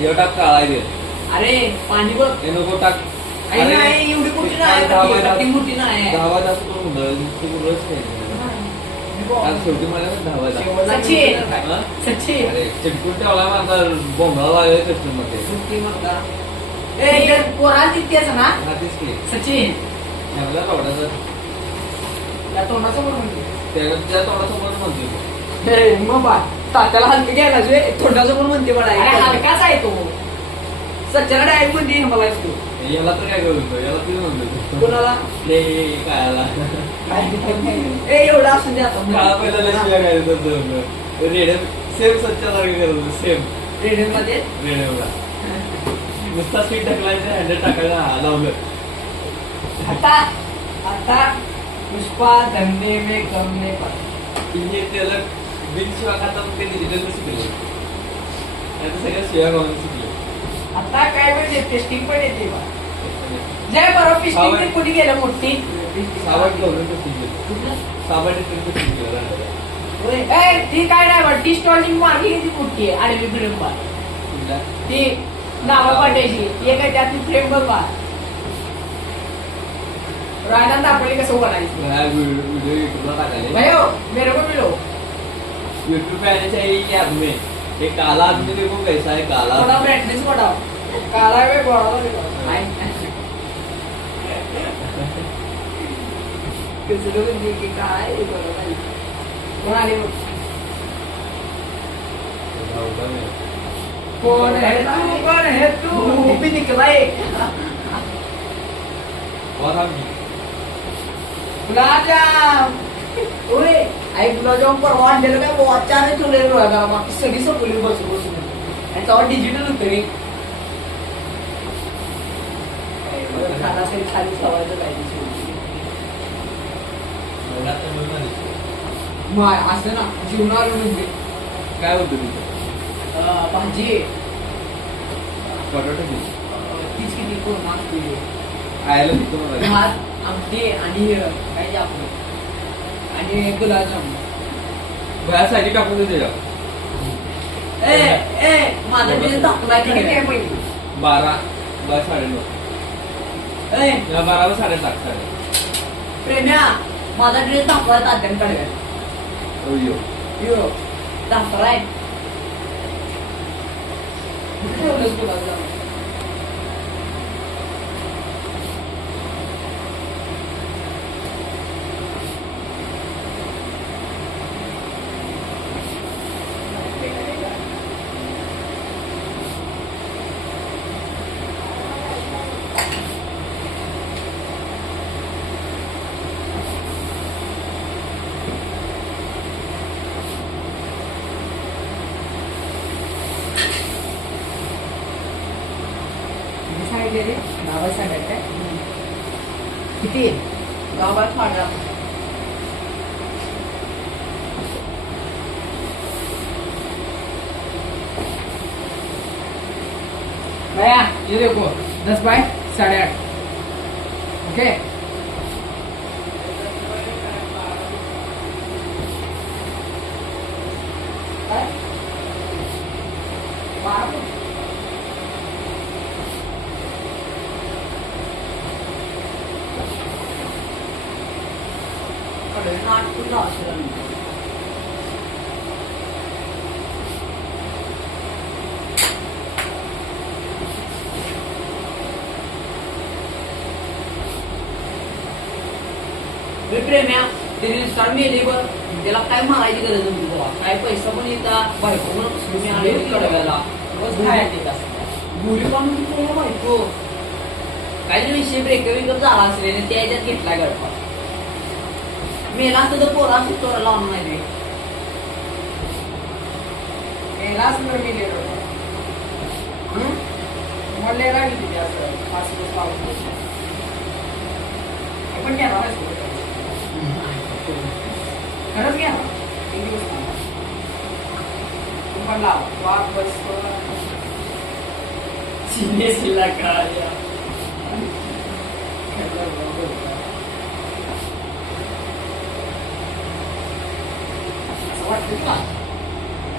हे टाक काळा आहे. अरे पाणी बघ. हे नको टाक. अरे नाही एवढी मोठी नाही मोठी नाही. धावा जास्त करून शेवटी मला धावा सचिन अरे चिटकून ठेवला माझा बोंबा लागेल कस्टमर पोरा तितकेच ना हा तेच की सचिन ठेवला तोंडाचं त्या तोंडाचं म्हणून त्या तोंडासमोर म्हणतोय मग बा तात्याला हलकं घ्यायला तोंडाचं पण म्हणते बडा हलकाच आहे तो सचिन डायरेक्ट म्हणते मला तू याला तर काय करू याला तुझं म्हणतो कोणाला कायला एवढा असू दे आता काळा पहिला लक्ष्मीला काय रेडियम सेम सच्च्यासारखं करत होतं सेम रेडियम मध्ये रेडियमला नुसता स्वीट टाकलायचं हँडल टाकायला लावलं आता आता पुष्पा धंदे में कम ने हे त्याला बिन शिवा खाता मग ते डिजिटल शिकले आता सगळ्या शिवा गावून शिकले आता काय म्हणजे टेस्टिंग पण येते बा जय बरोबर टेस्टिंग कुठे गेलं मोठी सावट गव्हर्नमेंट सावट ती काय नाही बा टी स्टॉलिंग मारली किती मोठी आहे आडवी फ्रेम बा ती नावा पाट्याची एक आहे त्यातली फ्रेम बघ बा रायनात दाखवली कसं बनायचं व्हिडिओ युट्यूबला टाकाले भयो मेरे को मिलो यूट्यूब पे आने चाहिए कि आप में ये काला आदमी देखो कैसा है काला थोड़ा ब्राइटनेस बढ़ाओ काला है गोरा किसी लोग की कहा है ये बोलो भाई कौन आने कौन है तू भी निकला है और हम गुलाबजाम ओए आई गुलाबजाम पर वाट दिलं काय वाचाने ठेवलेलं बघा बाकी सगळी सगळी बसून याच्यावर डिजिटल होतं रे खाली सवायचं पाहिजे असं ना जीवनावर म्हणजे काय होतं तुझं भाजी बटाटे तीच किती कोण मागते आयला तिथं भात आमटी आणि काय आपलं आणि गुलाबजाम भयासाठी टाकून देते माझा डिझेल दाखवला की काय पहिली 12 9:30 या 12 7:30 प्रेम्या माझा ड्रेस दाखवला तात्यांकडे यो दाखवलाय गुलाबजाम सांगितले गावात सांगायचं किती गावात वाढला भैया ये देखो 10 बाय 8.5 ओके प्रेम्या तिने स्टार मेली बर त्याला काय मारायची गरज होती बाबा काय पैसा पण येतात बायको म्हणून मी आले कडव्याला गुली पण बायको काही विषय ब्रेकअप झाला असेल त्या याच्यात घेतला गडपा मेला असतं तर पोरा सुटोरा लावून नाही रे मेलाच मिळले म्हणले राहिली असं 5 दिवस लावून पण घ्या खरंच घ्या एक दिवस तू पण लाव वाट बस सिने सिला का वाटतं का